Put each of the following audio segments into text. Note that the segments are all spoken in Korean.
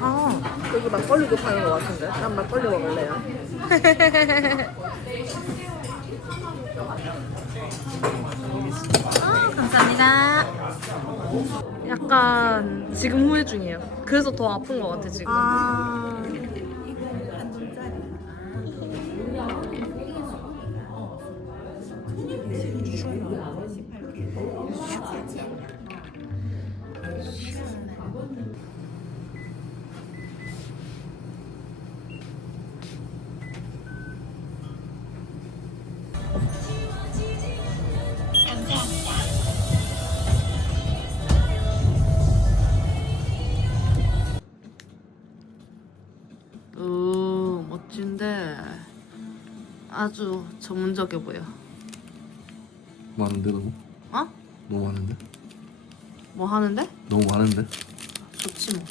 아, 여기 막걸리도 파는 것 같은데? 난 막걸리 먹을래요. 아, 감사합니다. 약간 지금 후회 중이에요. 그래서 더 아픈 것 같아 지금. 아, 오 멋진데 아주 전문적이어 보여. 많은데 너무? 어? 너무 많은데? 뭐 하는데? 너무 많은데? 좋지 뭐.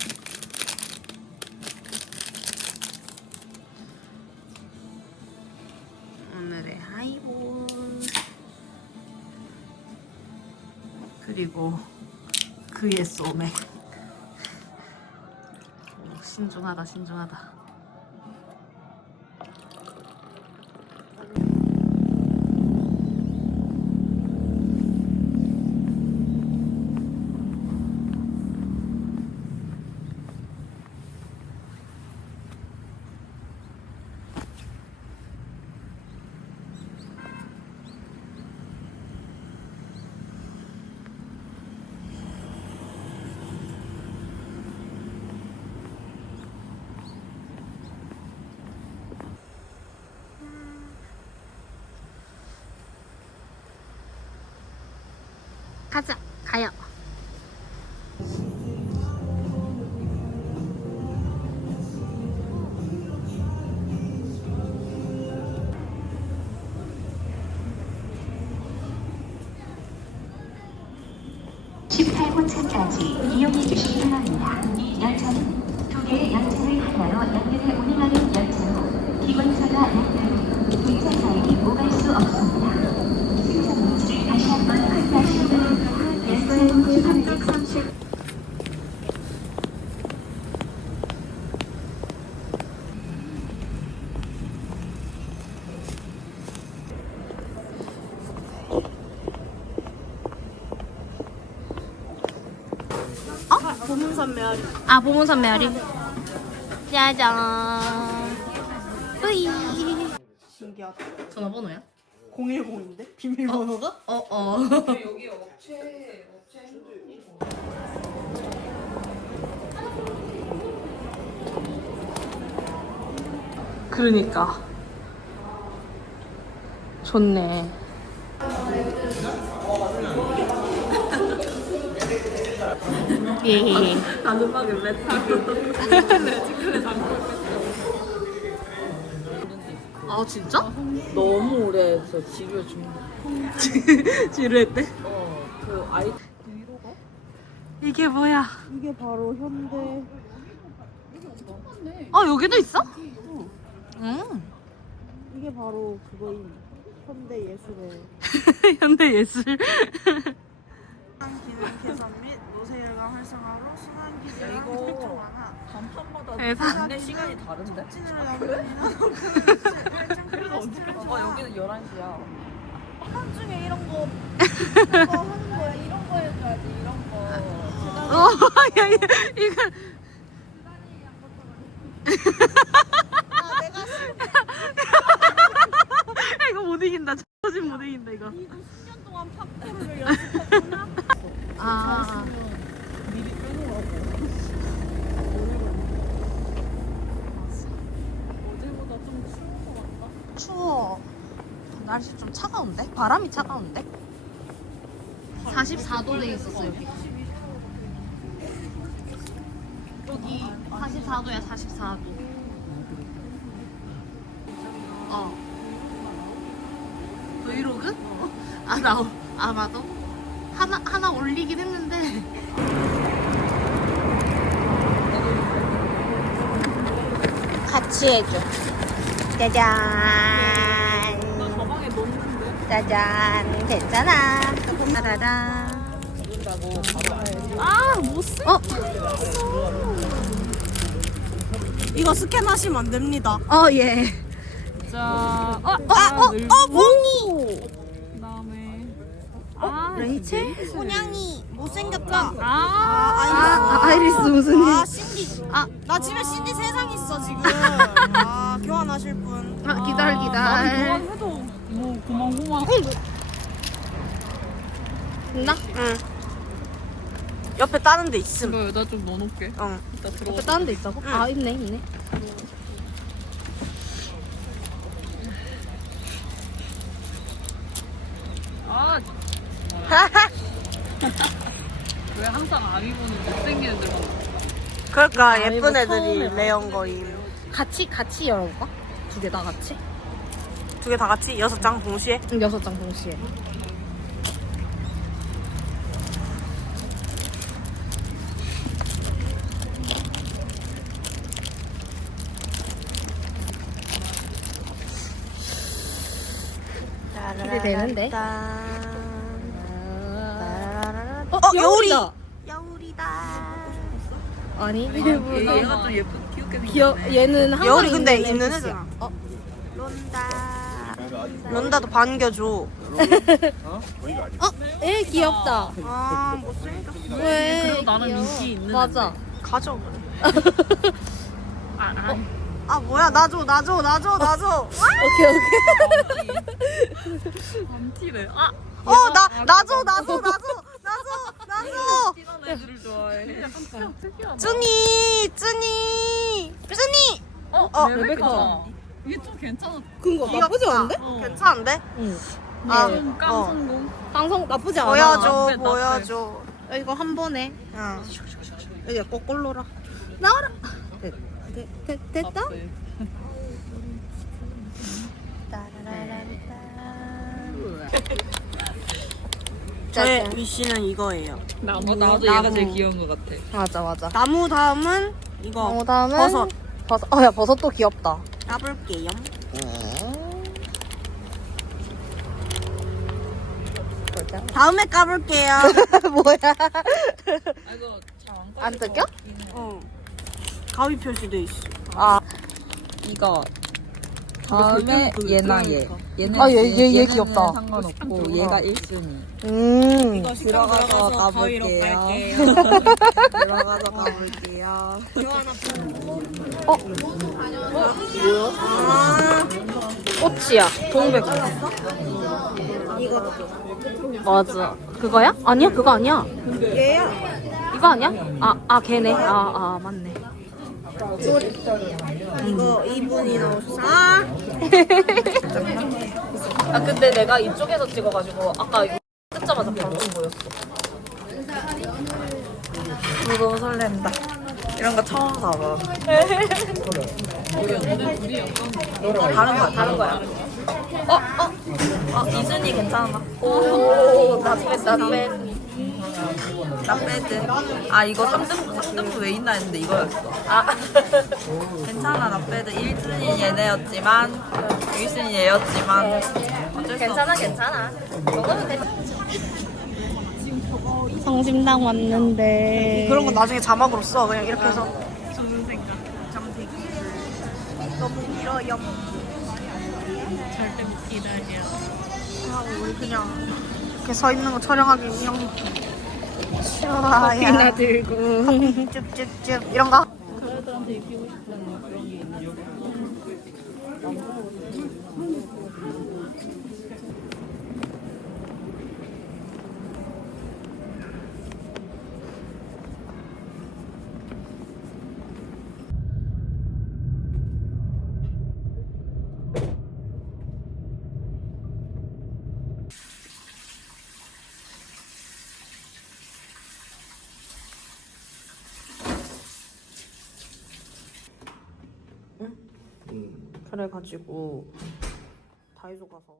오늘의 하이볼 그리고 그의 소맥. 오, 신중하다 신중하다. 가자 가요. 호차까지 이용해 주시기 바랍니다. 이 열차는 두 개의 열차를 하나로 연결해 운행하는 열차로 기관차가 연결 후 운전자에게 오갈 수 없습니다. 승선 위치를 다시 한번 확인하시기 바랍니다. 열차는 330 메아리. 아 보문산 메아리. 짜잔. 뿌이. 신기하다. 전화번호야? 010인데? 비밀번호가? 어 어. 그러니까 좋네. 예. 단음악에 메탈. 아 진짜? 너무 오래돼서 지루해 죽는 지루했대? 어, 그 아이 이게 뭐야? 이게 바로 현대 아 여기도 있어? 응. 이게 바로 그거인 현대 예술의 현대 예술. 기능 개선 및 노세 일감 활성화로 순환 기지랑 특정 완화 간판마다 대박. 안내 시간이 다른데? 찐으로 연결이나 그래서 언제 어 여기는 11시야. 한 중에 이런 거 이런 거 하는 거야? 이런 거 해줘야지 이런 거. 어, 야, 야, 이거. 아, 내가 이거 못 이긴다. 저진 못 이긴다 이거. 10년 동안 팝코를 연습했구나? 아, 미리 빼놓으라고 추워. 날씨 좀 차가운데? 바람이 차가운데? 44도 돼 있었어 여기. 여기 44도야 44도. 어. 브이로그? 아, 나 아마도 하나 하나 올리긴 했는데. 같이 해줘. 짜잔. 가방에 넣는데? 짜잔 괜찮아 따라란 아, 못 쓰. 어? 이거 스캔하시면 안 됩니다. 어 예 자, 어, 아, 어, 어, 몽이. 그다음에 아, 레이첼? 혼양이 못생겼다. 아, 아, 아 아이리스 무슨 일 아, 신디. 아, 나 집에 신디 세상 있어 지금. 아, 교환하실 분. 아, 기다려 나는 기다려 그만해도 뭐 고만고만. 됐나? 응. 옆에 다른 데 있음. 이거 여기다 좀 넣어놓을게. 응. 이따 들어가. 옆에 다른 데 있다고? 응. 아 있네 있네 아, 왜 항상 아미고는 못생긴 애들만. 그러니까 예쁜 이거 애들이 레온 거임. 같이 같이 열어볼까? 두 개 다 같이? 두 개 다 같이 여섯 장 동시에. 응, 여섯 장 동시에 기대되는데? 어, 여울이. 여울이다. 아니 얘, 얘가 좀 예쁜, 귀엽게 생겼네. 귀여 얘는 항상 여울이 근데 있는 애들이야. 애잖아. 어? 론다. 론다도 반겨줘. 어? 애 귀엽다 아, 못생겼어. 왜 그래도 나는 귀여워. 인기 있는 맞아 가져. 아, 아, 아, 뭐야. 나줘, 나줘, 나줘, 나줘. 오케이 오케이 안 티네. 아, 어, 나, 나줘, 나줘, 나줘, 애들을 좋아해. 쭈니, 쭈니, 쭈니. 어, 어, 레베카. 이게 좀 괜찮아. 그거 나쁘지. 않은데? 어. 괜찮은데? 응 아, 네. 좀 깡성공. 방송 나쁘지 않아 보여줘, 나빼, 나 보여줘. 어, 이거 한 번에 응. 여기 거꾸로라 나와라 됐, 됐, 됐, 됐다? 나빼. 저의 짜잔. 위시는 이거예요. 나도, 나도 나무. 얘가 제일 귀여운 것 같아. 맞아 맞아 나무 다음은 이거 어, 다음은 버섯 버섯 어야 버섯도 귀엽다 까볼게요. 보자 다음에 까볼게요. 뭐야 아, 이거 잘안 안 뜯겨? 어. 가위 표시돼 있어. 아 이거 다음에 얘나 얘. 얘는 아, 얘, 얘, 얘 얘는 귀엽다. 상관없고 얘가 1순위. 음 들어가서 가볼게요. 들어가서 가볼게요. 꽃이야 동백 이거 맞아 그거야? 아니야 그거 아니야 얘야. 이거 아니야? 아, 아 걔네 아, 아 맞네 이거 이분이 나오셨어. 아, 아 근데 내가 이쪽에서 찍어가지고 아까 이거 뜯자마자 방금 보였어 너무 설렌다. 이런 거 처음 봐봐. 다른 거야 다른 거야 어, 어. 어, 이순이 괜찮아. 오 나빼 나 빼 나 빼드. 아, 이거 3등, 3등분 왜 있나 했는데 이거였어. 아 괜찮아, 나 빼드. 1순위 얘네였지만, 1순위 얘였지만, 어쩔 수 괜찮아 괜찮아 먹으면 돼 성심당 왔는데 그런 거 나중에 자막으로 써. 그냥 이렇게 해서. 좋은 생각. 너무 길어요. 절대 못 기다려. 아, 우리 그냥 이렇게 서 있는 거 촬영하기 그냥 커피나 좋아요. 들고 쭈쭈쭈 이런 거. 여자들한테 입히고 싶은 그런 게 있는 그래가지고 다이소 가서